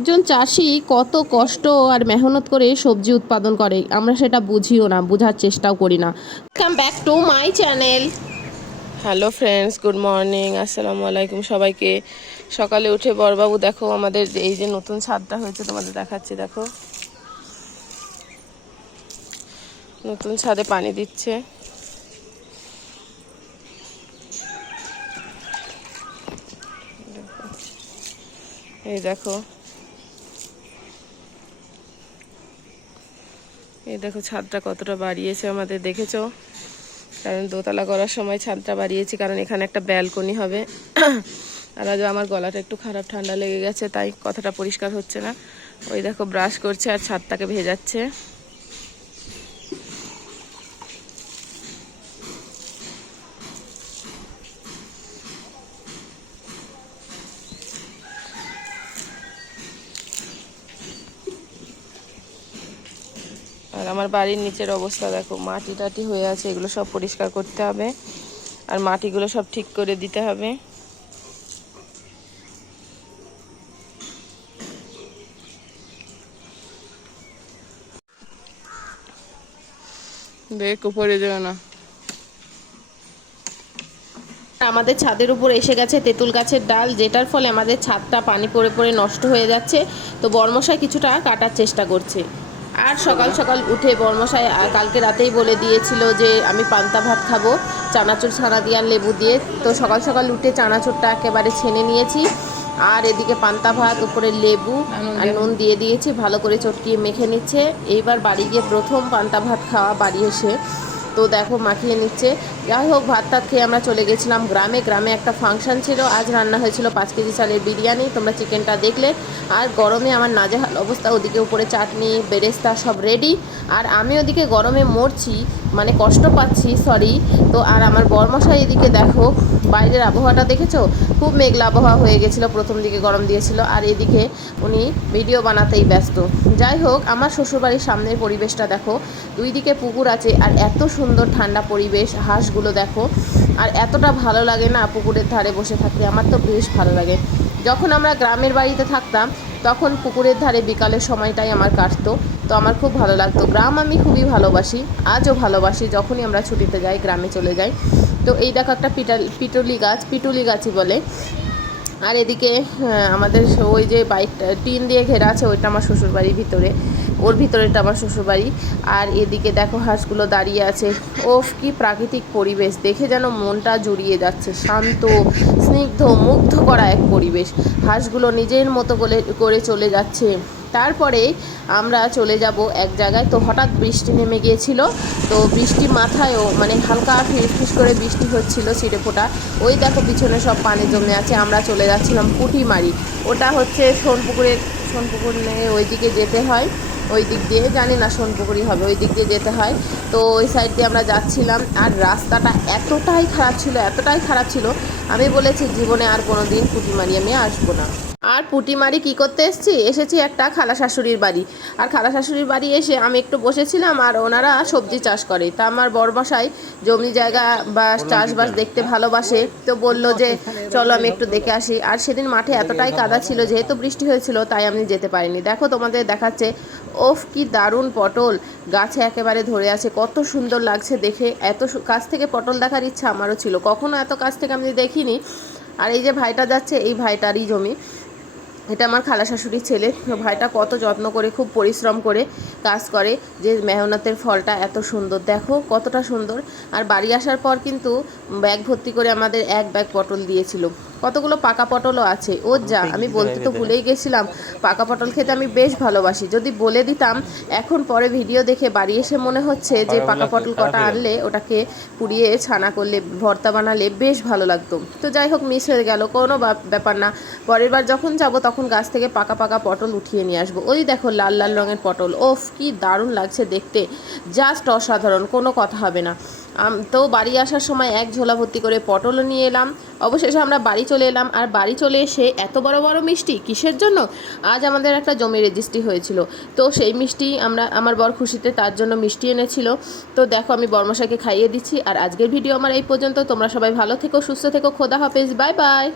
একজন চাষি কত কষ্ট আর মেহনত করে সবজি উৎপাদন করে আমরা সেটা বুঝিও না, বোঝার চেষ্টাও করি না। Come back to my channel. Hello friends, good morning, আসসালামু আলাইকুম সবাইকে। সকালে উঠে বড়বাবু দেখো আমাদের এই যে নতুন ছাদটা হয়েছে তোমাদের দেখাচ্ছি, দেখো নতুন ছাদে পানি দিচ্ছে। এই দেখো, এই দেখো ছাদটা কতটা বাড়িয়েছে আমাদের, দেখেছো? কারণ দোতলা করার সময় ছাদটা বাড়িয়েছি, কারণ এখানে একটা ব্যালকনি হবে। আর আজ আমার গলাটা একটু খারাপ, ঠান্ডা লেগে গেছে, তাই কথাটা পরিষ্কার হচ্ছে না। ওই দেখো ব্রাশ করছে আর ছাদটাকে ভেজাচ্ছে। আর আমার বাড়ির নিচের অবস্থা দেখো, মাটি টাটি হয়ে আছে, এগুলো সব পরিষ্কার করতে হবে আর মাটিগুলো সব ঠিক করে দিতে হবে। দেখ উপরে যাবে না। আমাদের ছাদের উপর এসে গেছে তেঁতুল গাছের ডাল, যেটার ফলে আমাদের ছাদটা পানি পড়ে পড়ে নষ্ট হয়ে যাচ্ছে। তো বর্মশাই কিছুটা কাটার চেষ্টা করছে। আর সকাল সকাল উঠে বর্মশাই কালকে রাতেই বলে দিয়েছিল যে আমি পান্তা ভাত খাবো চানাচুর ছানা দিয়ে আর লেবু দিয়ে। তো সকাল সকাল উঠে চানাচুরটা একেবারে ছেনে নিয়েছি, আর এদিকে পান্তা ভাত উপরে লেবু আর নুন দিয়ে দিয়েছি, ভালো করে চটকিয়ে মেখে নিচ্ছে। এইবার বাড়ি গিয়ে প্রথম পান্তা ভাত খাওয়া বাড়ি এসে, তো দেখো মাখিয়ে নিচ্ছে। যাই হোক, ভাত টাত খেয়ে আমরা চলে গেছিলাম গ্রামে। গ্রামে একটা ফাংশন ছিল, আজ রান্না হয়েছিল 5 কেজি চালের বিরিয়ানি, তোমরা চিকেনটা দেখলে। আর গরমে আমার নাজেহাল অবস্থা, ওদিকে উপরে চাটনি বেরেস্তা সব রেডি, আর আমি ওদিকে গরমে মরছি, মানে কষ্ট পাচ্ছি, সরি। তো আর আমার বরমশাই এদিকে দেখো, বাইরের আবহাওয়াটা দেখেছো, খুব মেঘলা আবহাওয়া হয়ে গেছিলো, প্রথম দিকে গরম দিয়েছিল, আর এদিকে উনি ভিডিও বানাতেই ব্যস্ত। যাই হোক, আমার শ্বশুরবাড়ির সামনের পরিবেশটা দেখো, দুই দিকে পুকুর আছে আর এত সুন্দর ঠান্ডা পরিবেশ, হাঁসগুলো দেখো, আর এতটা ভালো লাগে না পুকুরের ধারে বসে থাকতে, আমার তো বেশ ভালো লাগে। যখন আমরা গ্রামের বাড়িতে থাকতাম তখন পুকুরের ধারে বিকালের সময়টাই আমার কাটতো, তো আমার খুব ভালো লাগতো। গ্রাম আমি খুবই ভালোবাসি, আজও ভালোবাসি, যখনই আমরা ছুটিতে যাই গ্রামে চলে যাই। তো এই দেখো একটা পিটুলি গাছই বলে। আর এদিকে আমাদের ওই যে বাইকটা টিন দিয়ে ঘেরা আছে, ওইটা আমার শ্বশুরবাড়ির ভিতরে, ওর ভিতরেটা আমার শ্বশুরবাড়ি। আর এদিকে দেখো হাঁসগুলো দাঁড়িয়ে আছে। ওফ, কি প্রাকৃতিক পরিবেশ, দেখে যেন মনটা জুড়িয়ে যাচ্ছে, শান্ত স্নিগ্ধ মুগ্ধ করা এক পরিবেশ। হাঁসগুলো নিজের মতো করে চলে যাচ্ছে। তারপরে আমরা চলে যাব এক জায়গায়, তো হঠাৎ বৃষ্টি নেমে গিয়েছিল। তো বৃষ্টি মাথায়ও, মানে হালকা ফিস করে বৃষ্টি হচ্ছিল ছিটে ফোঁটা। ওই দেখো পিছনে সব পানি জমে আছে, আমরা চলে যাচ্ছিলাম পুঁটিমারি। ওটা হচ্ছে সোনপুকুর নিয়ে ওই দিকে যেতে হয়, ওই দিক দিয়ে জানি না সোনপুকুরই হবে, ওই দিক দিয়ে যেতে হয়। তো ওই সাইড দিয়ে আমরা যাচ্ছিলাম, আর রাস্তাটা এতটাই খারাপ ছিল, আমি বলেছি জীবনে আর কোনো দিন পুঁটিমারি আমি আসবো না। আর পুঁটিমারি কী করতে এসেছি একটা খালা শাশুড়ির বাড়ি। আর খালা শাশুড়ির বাড়ি এসে আমি একটু বসেছিলাম, আর ওনারা সবজি চাষ করে, তা আমার বড়মশাই জমি জায়গা বা চাষবাস দেখতে ভালোবাসে, তো বলল যে চলো আমি একটু দেখে আসি। আর সেদিন মাঠে এতটাই কাদা ছিল, যেহেতু বৃষ্টি হয়েছিল তাই আমি যেতে পারিনি। দেখো তোমাদের দেখাচ্ছে, ওফ কি দারুণ পটল, গাছে একেবারে ধরে আছে, কত সুন্দর লাগছে দেখে। এত কাছ থেকে পটল দেখার ইচ্ছা আমারও ছিল, কখনো এত কাছ থেকে আমি দেখিনি। আর এই যে ভাইটা যাচ্ছে, এই ভাইটারই জমি, এটা আমার খালা শাশুড়ির ছেলে। ভাইটা কত যত্ন করে, খুব পরিশ্রম করে কাজ করে, যে মেহনতের ফলটা এত সুন্দর, দেখো কতটা সুন্দর। আর বাড়ি আসার পর কিন্তু ব্যাগ ভর্তি করে আমাদের এক ব্যাগ পটল দিয়েছিল, কতগুলো পাকা পটলও আছে। ও যা, আমি বলতে তো ভুলেই গেছিলাম, পাকা পটল খেতে আমি বেশ ভালোবাসি। যদি বলে দিতাম, এখন পরে ভিডিও দেখে বাড়ি এসে মনে হচ্ছে যে পাকা পটল কটা আনলে ওটাকে পুড়িয়ে ছানা করলে, ভর্তা বানালে বেশ ভালো লাগতো। তো যাই হোক, মিস হয়ে গেল, কোনো ব্যাপার না। পরের বার যখন যাব তখন গাছ থেকে পাকা পাকা পটল উঠিয়ে নিয়ে আসবো। ওই দেখো লাল লাল রঙের পটল, ওফ কি দারুণ লাগছে দেখতে, জাস্ট অসাধারণ, কোনো কথা হবে না। তো বাড়ি আসার সময় এক ঝোলা ভর্তি করে পটলও নিয়ে এলাম। অবশেষে আমরা বাড়ি চলে এলাম, আর বাড়ি চলে এসে এত বড় বড় মিষ্টি কিসের জন্য, আজ আমাদের একটা জমি রেজিস্ট্রি হয়েছিল, তো সেই মিষ্টি আমার বর খুশিতে তার জন্য মিষ্টি এনেছিল। তো দেখো আমি বর্মশাইকে খাইয়ে দিচ্ছি। আর আজকের ভিডিও আমার এই পর্যন্ত, তোমরা সবাই ভালো থেকো, সুস্থ থেকো, খোদা হাফেজ, বাই বাই।